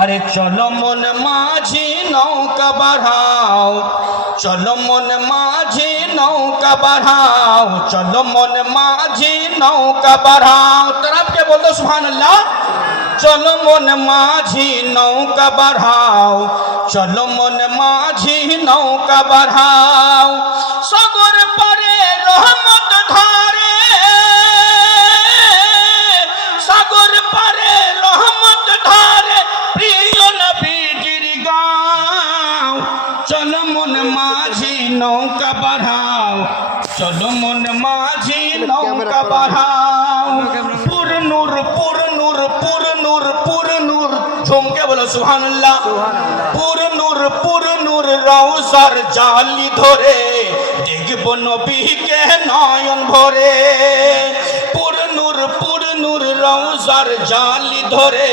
আরে চলো মন মাঝি নৌকা বাড়াও, চলো মন মাঝি নৌকা বাড়াও, চলো মন মাঝি নৌকা বাড়াও। তরফকে বলতো সুবহানাল্লাহ। চলো মন মাঝি নৌকা বাড়াও, চলো মন মাঝি নৌকা বাড়াও। সাগর পারে রহমত ধারে, সাগর পারে রহমত ধারে প্রিয় নবীজির গাঁও। চলো মন মাঝি নৌকা বাড়াও, চলো মন মাঝি নৌকা বাড়াও। পুর নূর পুর নূর পুর নূর পুর নূর, ঝুমকে বলো সুবহানাল্লাহ। পুর নূর রওজার জালি ধরে দেখব নবীকে নয়ন ভরে। পুর নূর রওজার জালি ধরে